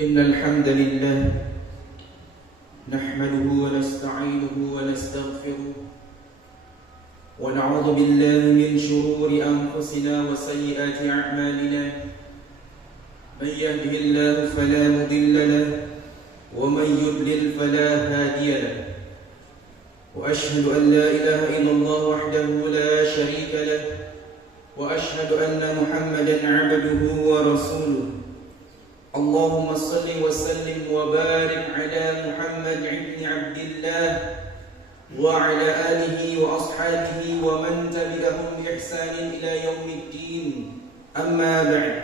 إن الحمد لله نحمده ونستعينه ونستغفره ونعوذ بالله من شرور أنفسنا وسيئات أعمالنا من يهده الله فلا مضل له ومن يضلل فلا هادي له وأشهد أن لا إله إلا الله وحده لا شريك له وأشهد أن محمدا عبده ورسوله اللهم صل وسلم وبارك على محمد بن عبد الله وعلى آله وأصحابه ومن تبعهم بإحسان إلى يوم الدين أما بعد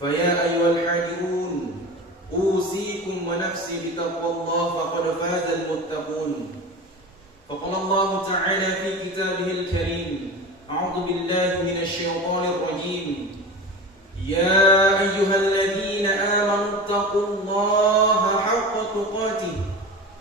فيا أيها الحاضرون أوصيكم ونفسي بتقوى الله فقد فاز المتقون فقال الله تعالى في كتابه الكريم أعوذ بالله من الشيطان الرجيم يا أيها الذين آمنوا اتقوا الله حق تقاته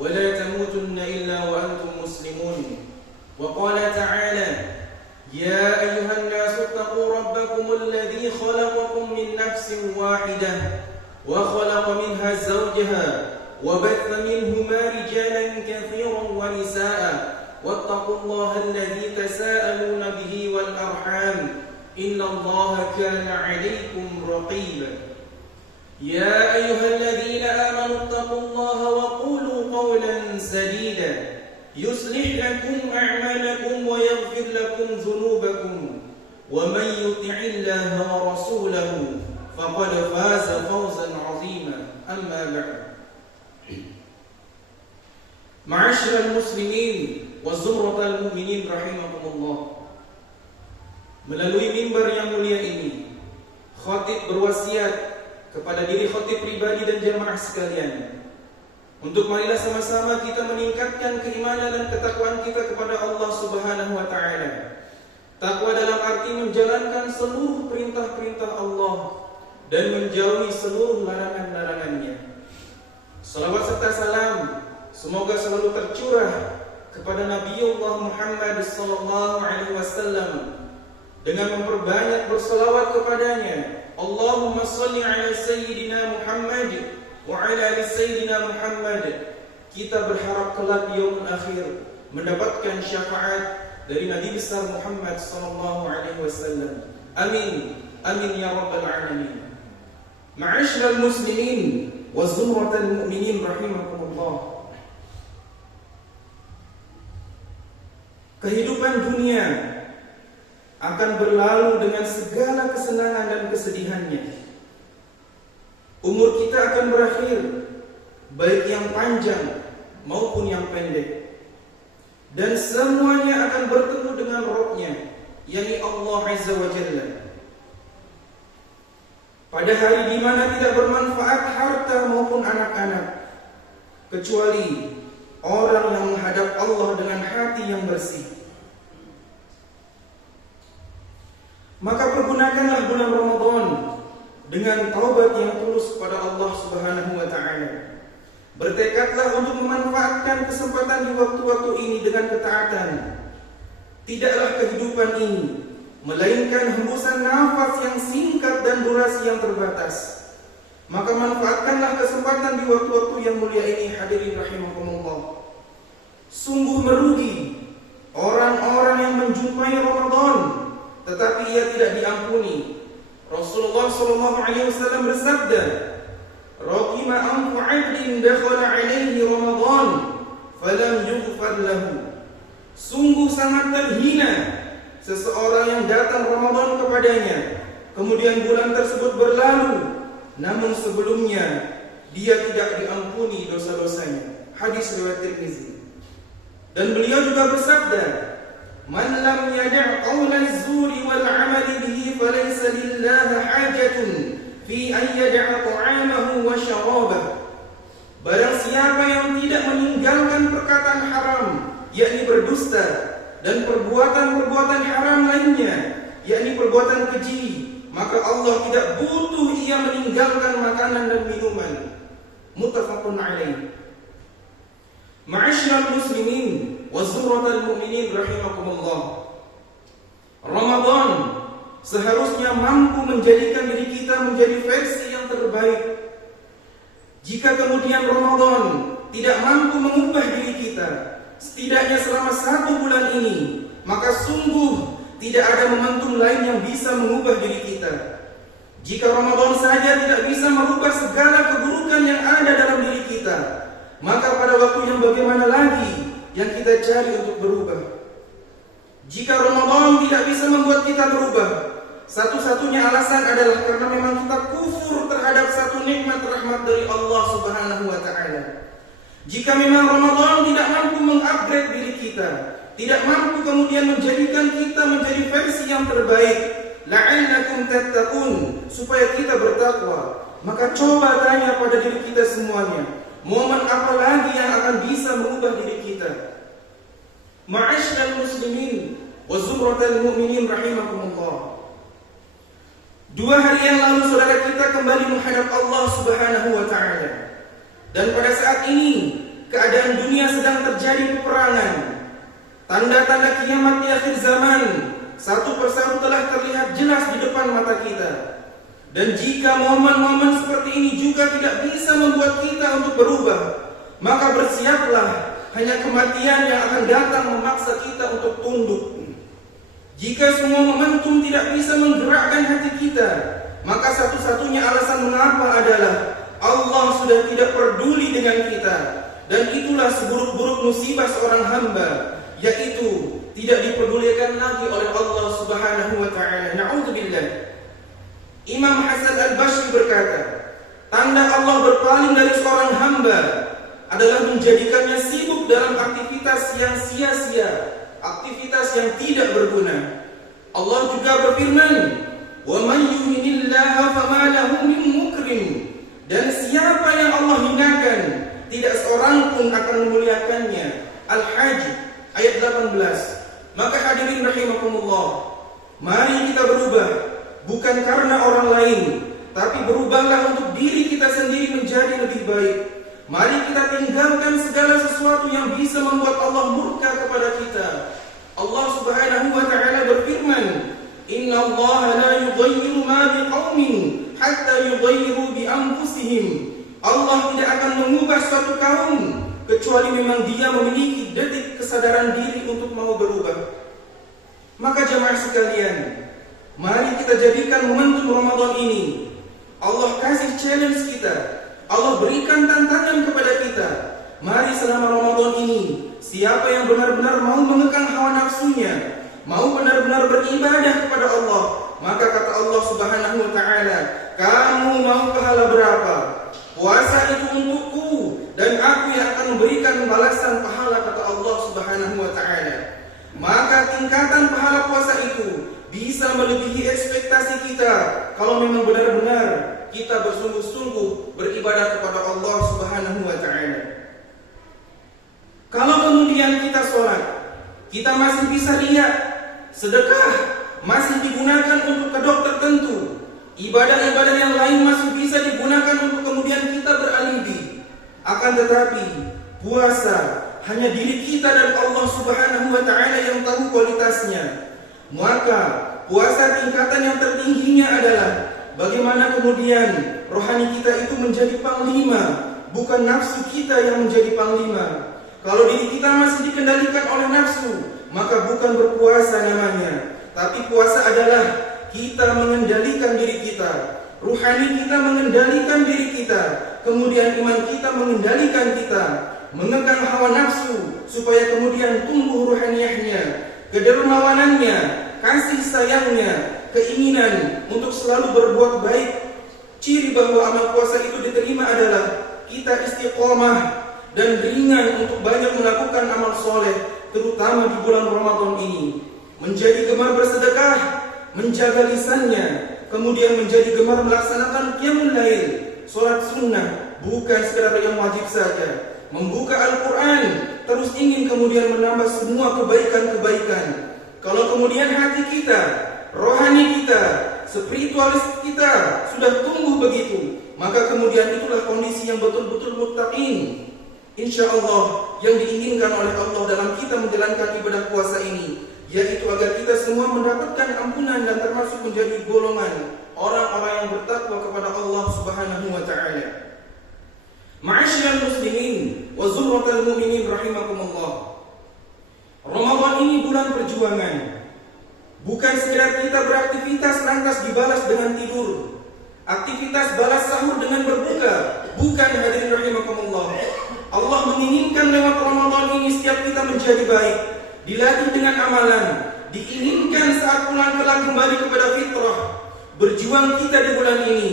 ولا تموتن إلا وأنتم مسلمون وقال تعالى يا أيها الناس اتقوا ربكم الذي خلقكم من نفس واحدة وخلق منها زوجها وبث منهما رجالا كثيرا ونساء واتقوا الله الذي تساءلون به والأرحام إن الله كان عليكم رقيبا يا أيها الذين آمنوا اتقوا الله وقولوا قولا سديدا يصلح لكم أعمالكم ويغفر لكم ذنوبكم ومن يطع الله ورسوله فقد فاز فوزا عظيما أما بعد معاشر المسلمين وزمرة المؤمنين رحمكم الله. Melalui mimbar yang mulia ini, khatib berwasiat kepada diri khatib pribadi dan jamaah sekalian untuk marilah sama-sama kita meningkatkan keimanan dan ketakwaan kita kepada Allah Subhanahu wa taala. Takwa dalam arti menjalankan seluruh perintah-perintah Allah dan menjauhi seluruh larangan-larangannya. Salawat serta salam semoga selalu tercurah kepada Nabiullah Muhammad sallallahu alaihi wasallam dengan memperbanyak berselawat kepadanya. Allahumma salli ala sayyidina Muhammad wa ala ali sayyidina Muhammad. Kita berharap kelak di yaumul akhir mendapatkan syafaat dari Nabi besar Muhammad sallallahu alaihi wasallam. Amin. Amin ya rabbal alamin. Ma'asyiral muslimin wa zumratal mu'minin rahimakumullah. Kehidupan dunia akan berlalu dengan segala kesenangan dan kesedihannya. Umur kita akan berakhir, baik yang panjang maupun yang pendek. Dan semuanya akan bertemu dengan Rabb-Nya, yakni Allah Azza wa Jalla. Pada hari di mana tidak bermanfaat harta maupun anak-anak, kecuali orang yang menghadap Allah dengan hati yang bersih. Maka pergunakanlah bulan Ramadan dengan taubat yang tulus kepada Allah Subhanahu wa taala. Bertekadlah untuk memanfaatkan kesempatan di waktu-waktu ini dengan ketaatan. Tidaklah kehidupan ini melainkan hembusan nafas yang singkat dan durasi yang terbatas. Maka manfaatkanlah kesempatan di waktu-waktu yang mulia ini, hadirin rahimakumullah. Sungguh merugi orang-orang yang menjumpai Ramadan tetapi ia tidak diampuni. Rasulullah sallallahu alaihi wasallam bersabda, "Raqima anfu 'abdin dakhala 'alaihi Ramadan falam yughfar lahu." Sungguh sangat terhina seseorang yang datang Ramadan kepadanya, kemudian bulan tersebut berlalu, namun sebelumnya dia tidak diampuni dosa-dosanya. Hadis riwayat Tirmizi. Dan beliau juga bersabda, "Man lam yada' qawla az-zuri wal 'amali bihi falaysa lillahi hajatun fi an yada'a ta'amahu wa syarabahu." Barang siapa yang tidak meninggalkan perkataan haram, yakni berdusta, dan perbuatan-perbuatan haram lainnya, yakni perbuatan keji, maka Allah tidak butuh ia meninggalkan makanan dan minuman. Muttafaqun alaih. Ma'asyiral muslimin wa zumratal mu'minin rahimakumullah. Ramadan seharusnya mampu menjadikan diri kita menjadi versi yang terbaik Jika kemudian Ramadan tidak mampu mengubah diri kita, setidaknya selama 1 bulan ini, maka sungguh tidak ada momentum lain yang bisa mengubah diri kita. Jika Ramadan saja tidak bisa merubah segala keburukan yang ada dalam diri kita, maka pada waktu yang bagaimana lagi yang kita cari untuk berubah? Jika Ramadan tidak bisa membuat kita berubah, satu-satunya alasan adalah karena memang kita kufur terhadap satu nikmat rahmat dari Allah Subhanahu wa Ta'ala. Jika memang Ramadan tidak mampu mengupgrade diri kita, tidak mampu kemudian menjadikan kita menjadi versi yang terbaik, la'allakum tattaqun, supaya kita bertakwa, maka coba tanya pada diri kita semuanya, momen apa lagi yang akan bisa mengubah diri kita? Ma'asyiral muslimin wa zumratal mu'minin rahimakumullah. 2 hari yang lalu saudara kita kembali menghadap Allah Subhanahu wa Ta'ala. Dan pada saat ini keadaan dunia sedang terjadi peperangan. Tanda-tanda kiamat di akhir zaman satu persatu telah terlihat jelas di depan mata kita. Dan jika momen-momen seperti ini juga tidak bisa membuat kita untuk berubah, maka bersiaplah, hanya kematian yang akan datang memaksa kita untuk tunduk. Jika semua momentum tidak bisa menggerakkan hati kita, maka satu-satunya alasan mengapa adalah Allah sudah tidak peduli dengan kita. Dan itulah seburuk-buruk musibah seorang hamba, yaitu tidak dipedulikan lagi oleh Allah Subhanahu wa Ta'ala. Na'udzubillah. Imam Hasan al-Basri berkata, tanda Allah berpaling dari seorang hamba adalah menjadikannya sibuk dalam aktivitas yang sia-sia, aktivitas yang tidak berguna. Allah juga berfirman, "Wa may yuhinillaha fama lahu min mukrim." Dan siapa yang Allah hinakan, tidak seorang pun akan memuliakannya. Al-Hajj ayat 18. Maka hadirin rahimakumullah, mari kita berubah, bukan karena orang lain, tapi berubahlah untuk diri kita sendiri menjadi lebih baik. Mari kita tinggalkan segala sesuatu yang bisa membuat Allah murka kepada kita. Allah Subhanahu wa Ta'ala berfirman, "Inna Allah la yughayyiru ma biqaumin hatta yughayyiru bi anfusihim." Allah tidak akan mengubah suatu kaum kecuali memang dia memiliki detik kesadaran diri untuk mau berubah. Maka jemaah sekalian, mari kita jadikan momentum Ramadan ini. Allah kasih challenge kita, Allah berikan tantangan kepada kita. Mari selama Ramadan ini, siapa yang benar-benar mau mengekang hawa nafsunya, mau benar-benar beribadah kepada Allah, maka kata Allah Subhanahu wa Ta'ala, kamu mau pahala berapa? Puasa itu untukku, dan aku yang akan memberikan balasan pahala, kata Allah Subhanahu wa Ta'ala. Maka tingkatan pahala puasa itu bisa melebihi ekspektasi kita kalau memang benar-benar kita bersungguh-sungguh beribadah kepada Allah Subhanahu wa Ta'ala. Kalau kemudian kita sholat, kita masih bisa lihat sedekah masih digunakan untuk kedok tertentu, ibadah-ibadah yang lain masih bisa digunakan untuk kemudian kita beralibi. Akan tetapi puasa hanya diri kita dan Allah Subhanahu wa Ta'ala yang tahu kualitasnya. Maka puasa tingkatan yang tertingginya adalah bagaimana kemudian rohani kita itu menjadi panglima, bukan nafsu kita yang menjadi panglima. Kalau diri kita masih dikendalikan oleh nafsu, maka bukan berpuasa namanya. Tapi puasa adalah kita mengendalikan diri kita, ruhani kita mengendalikan diri kita, kemudian iman kita mengendalikan kita, mengekang hawa nafsu supaya kemudian tumbuh ruhaniyahnya, kedermawanannya, kasih sayangnya, keinginan untuk selalu berbuat baik. Ciri bahwa amal puasa itu diterima adalah kita istiqomah dan ringan untuk banyak melakukan amal soleh, terutama di bulan Ramadan ini. Menjadi gemar bersedekah, menjaga lisannya, kemudian menjadi gemar melaksanakan qiyamul lail, sholat sunnah, bukan sekedar yang wajib saja. Membuka Al-Quran, terus ingin kemudian menambah semua kebaikan-kebaikan. Kalau kemudian hati kita, rohani kita, spiritualis kita sudah tumbuh begitu, maka kemudian itulah kondisi yang betul-betul muttaqin, insya Allah, yang diinginkan oleh Allah dalam kita menjalankan ibadah puasa ini, yaitu agar kita semua mendapatkan ampunan dan termasuk menjadi golongan orang-orang yang bertakwa kepada Allah Subhanahu wa Ta'ala. Bukan sekedar kita beraktivitas lantas dibalas dengan tidur. Aktivitas balas sahur dengan berbuka. Bukan, hadirin rahimakumullah. Allah menginginkan lewat Ramadan ini setiap kita menjadi baik, dilatih dengan amalan, diinginkan saat pulang kelak kembali kepada fitrah. Berjuang kita di bulan ini,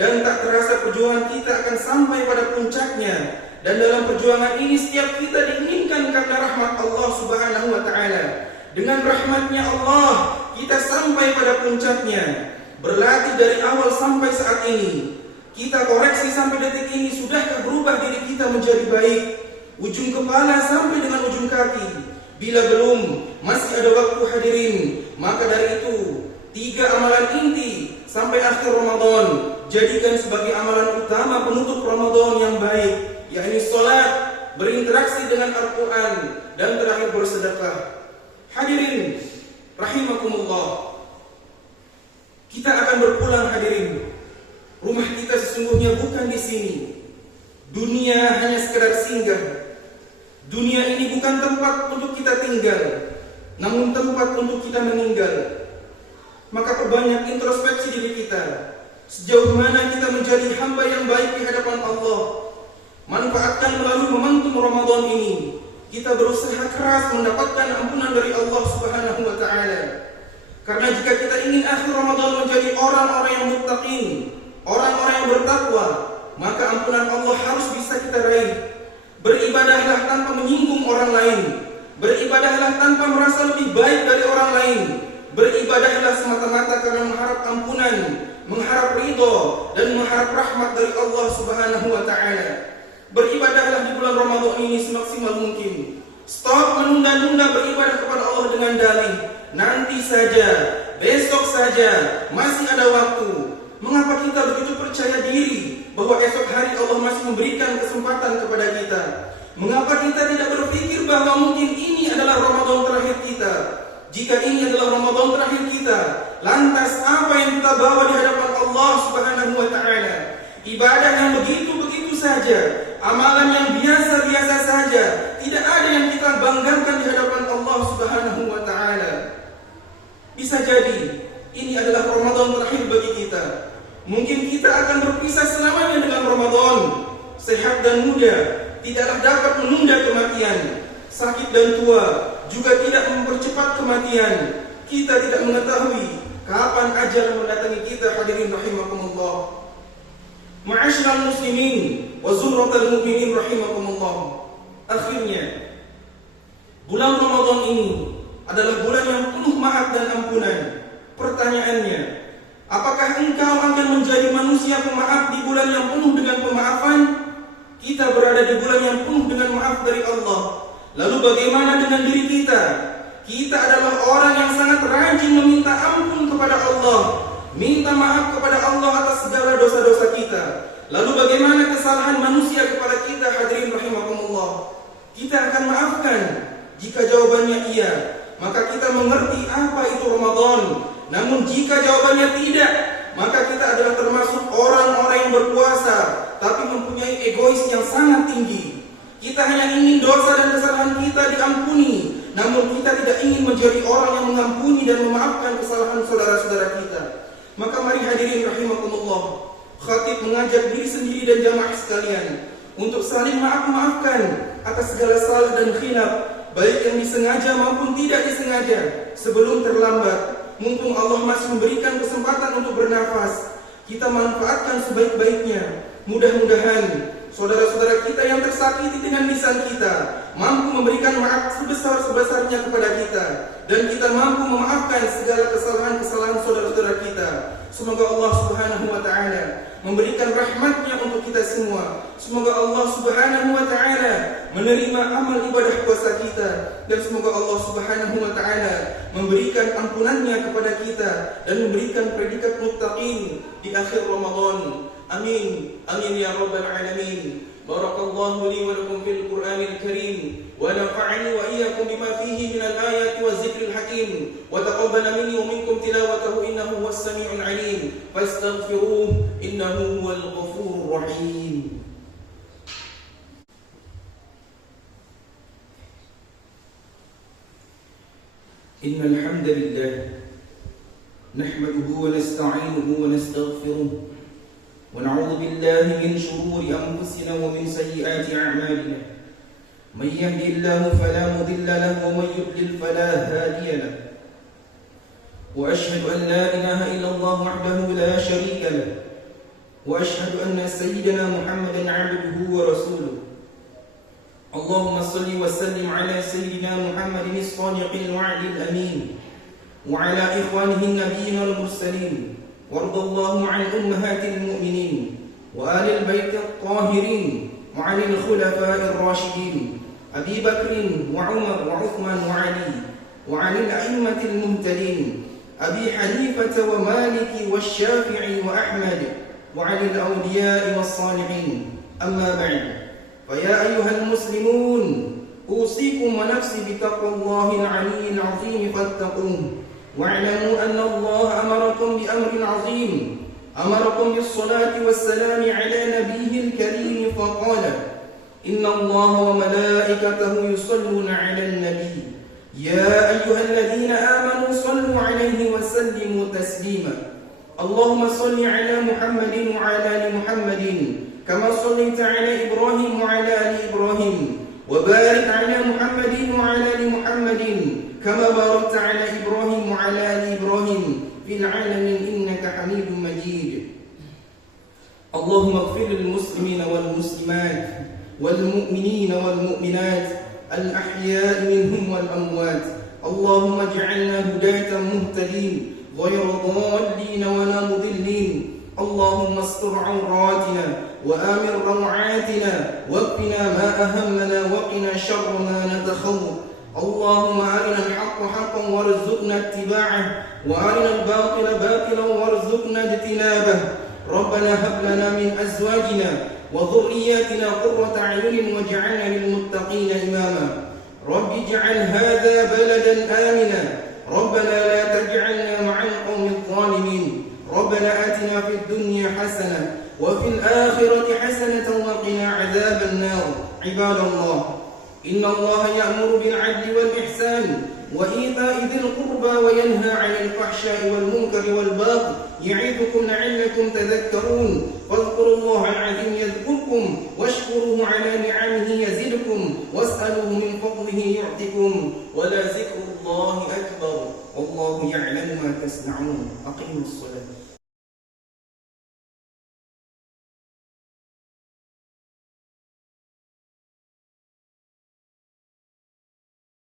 dan tak terasa perjuangan kita akan sampai pada puncaknya. Dan dalam perjuangan ini setiap kita diinginkan karena rahmat Allah Subhanahu wa ta'ala. Dengan rahmatnya Allah kita sampai pada puncaknya. Berlatih dari awal sampai saat ini, kita koreksi sampai detik ini. Sudahkah berubah diri kita menjadi baik, ujung kepala sampai dengan ujung kaki? Bila belum, masih ada waktu, hadirin. Maka dari itu 3 amalan inti sampai akhir Ramadan jadikan sebagai amalan utama penutup Ramadan yang baik, yakni salat, berinteraksi dengan Al-Quran, dan terakhir bersedekah. Hadirin rahimakumullah, kita akan berpulang, hadirin. Rumah kita sesungguhnya bukan di sini. Dunia hanya sekedar singgah. Dunia ini bukan tempat untuk kita tinggal, namun tempat untuk kita meninggal. Maka perbanyak introspeksi diri kita. Sejauh mana kita menjadi hamba yang baik di hadapan Allah. Manfaatkan melalui momentum Ramadan ini. Kita berusaha keras mendapatkan ampunan dari Allah Subhanahu wa ta'ala. Karena jika kita ingin akhir Ramadan menjadi orang-orang yang muttaqin, orang-orang yang bertakwa, maka ampunan Allah harus bisa kita raih. Beribadahlah tanpa menyinggung orang lain. Beribadahlah tanpa merasa lebih baik dari orang lain. Beribadahlah semata-mata karena mengharap ampunan, mengharap ridho, dan mengharap rahmat dari Allah Subhanahu wa ta'ala. Beribadahlah di bulan Ramadan ini semaksimal mungkin. Stop menunda-nunda beribadah kepada Allah dengan dalih nanti saja, besok saja, masih ada waktu. Mengapa kita begitu percaya diri bahwa esok hari Allah masih memberikan kesempatan kepada kita? Mengapa kita tidak berpikir bahwa mungkin ini adalah Ramadan terakhir kita? Jika ini adalah Ramadan terakhir kita, lantas apa yang kita bawa di hadapan Allah Subhanahu wa ta'ala? Ibadah yang begitu-begitu saja, amalan yang biasa-biasa saja, tidak ada yang kita banggakan di hadapan Allah Subhanahu wa ta'ala. Bisa jadi ini adalah Ramadan terakhir bagi kita. Mungkin kita akan berpisah selamanya dengan Ramadan. Sehat dan muda tidaklah dapat menunda kematian. Sakit dan tua juga tidak mempercepat kematian. Kita tidak mengetahui kapan ajal mendatangi kita, hadirin rahimakumullah. Ma'asyiral muslimin wa zumratal mu'minin rahimakumullah. Akhirnya bulan Ramadan ini adalah bulan yang penuh maaf dan ampunan. Pertanyaannya, apakah engkau akan menjadi manusia pemaaf di bulan yang penuh dengan pemaafan? Kita berada di bulan yang penuh dengan maaf dari Allah. Lalu bagaimana dengan diri kita? Kita adalah orang yang sangat rajin meminta ampun kepada Allah, minta maaf kepada Allah atas segala dosa-dosa kita. Lalu bagaimana kesalahan manusia kepada kita, hadirin rahimakumullah? Kita akan maafkan? Jika jawabannya iya, maka kita mengerti apa itu Ramadan. Namun jika jawabannya tidak, maka kita adalah termasuk orang-orang yang berpuasa tapi mempunyai egois yang sangat tinggi. Kita hanya ingin dosa dan kesalahan kita diampuni, namun kita tidak ingin menjadi orang yang mengampuni dan memaafkan kesalahan saudara-saudara kita. Maka mari hadirin rahimakumullah, khatib mengajak diri sendiri dan jamaah sekalian untuk saling maaf-maafkan atas segala salah dan khilaf, baik yang disengaja maupun tidak disengaja, sebelum terlambat. Mumpung Allah masih memberikan kesempatan untuk bernafas, kita manfaatkan sebaik-baiknya. Mudah-mudahan saudara-saudara kita yang tersakiti dengan lisan kita mampu memberikan maaf sebesar-besarnya kepada kita, dan kita mampu memaafkan segala kesalahan-kesalahan saudara-saudara kita. Semoga Allah Subhanahu wa ta'ala memberikan rahmatnya untuk kita semua. Semoga Allah Subhanahu wa ta'ala menerima amal ibadah puasa kita, dan semoga Allah Subhanahu wa ta'ala memberikan ampunannya kepada kita dan memberikan predikat muttaqin di akhir Ramadan. Amin, amin ya rabbal alamin. Barakallahu li wa lakum fil Qur'anil Karim, wa nafa'ani wa iyyakum bima fihi minal ayati waz zikril hakim, wa taqabbala minni wa minkum tilawatahu innahu huwas sami'ul 'alim. Fastaghfiruhu innahu huwal ghafurur rahim. Innal hamdalillah نحمده ونستعينه ونستغفره ونعوذ بالله من شرور أنفسنا ومن سيئات أعمالنا من يهد الله فلا مضل له ومن يضلل فلا هادي له وأشهد أن لا إله إلا الله وحده لا شريك له وأشهد أن سيدنا محمدا عبده ورسوله اللهم صل وسلم على سيدنا محمد الصادق الوعد الأمين وعلى إخوانه النبيين المرسلين وارض اللهم عن أمهات المؤمنين وآل البيت الطاهرين وعن الخلفاء الراشدين أبي بكر وعمر وعثمان وعلي وعن الأئمة المهتدين أبي حنيفة ومالك والشافعي وأحمد وعن الأولياء والصالحين أما بعد فيا أيها المسلمون أوصيكم ونفسي بتقوى الله العلي العظيم فاتقوه واعلموا أن الله أمركم بأمر عظيم أمركم بالصلاة والسلام على نبيه الكريم فقال إن الله وملائكته يصلون على النبي يا أيها الذين آمنوا صلوا عليه وسلموا تسليما اللهم صل على محمد وعلى آل محمد كما صليت على إبراهيم وعلى آل إبراهيم وبارك على محمد وعلى آل محمد كما باركت على إبراهيم وعلى آل إبراهيم في العالمين إنك حميد مجيد اللهم اغفر للمسلمين والمسلمات والمؤمنين والمؤمنات الأحياء منهم والأموات اللهم اجعلنا هداة مهتدين غير ضالين ولا مضلين اللهم استر عوراتنا وآمن روعاتنا واكفنا ما أهمنا وقنا شر ما نتخوف اللهم أرنا الحق حقا وارزقنا اتباعه وأرنا الباطل باطلا وارزقنا اجتنابه ربنا هب لنا من أزواجنا وذرياتنا قرة أعين واجعلنا للمتقين إماما رب اجعل هذا بلدا آمنا ربنا لا تجعلنا مع القوم الظالمين ربنا آتنا في الدنيا حسنة وفي الآخرة حسنة وقنا عذاب النار عباد الله إن الله يأمر بالعدل والإحسان وإيتاء ذي القربى وينهى عن الفحشاء والمنكر والبغي يعظكم لعلكم تذكرون فاذكروا الله العظيم يذكركم واشكروه على نعمه يزدكم واسألوه من فضله يعطكم ولذكر الله أكبر والله يعلم ما تصنعون أقيموا الصلاة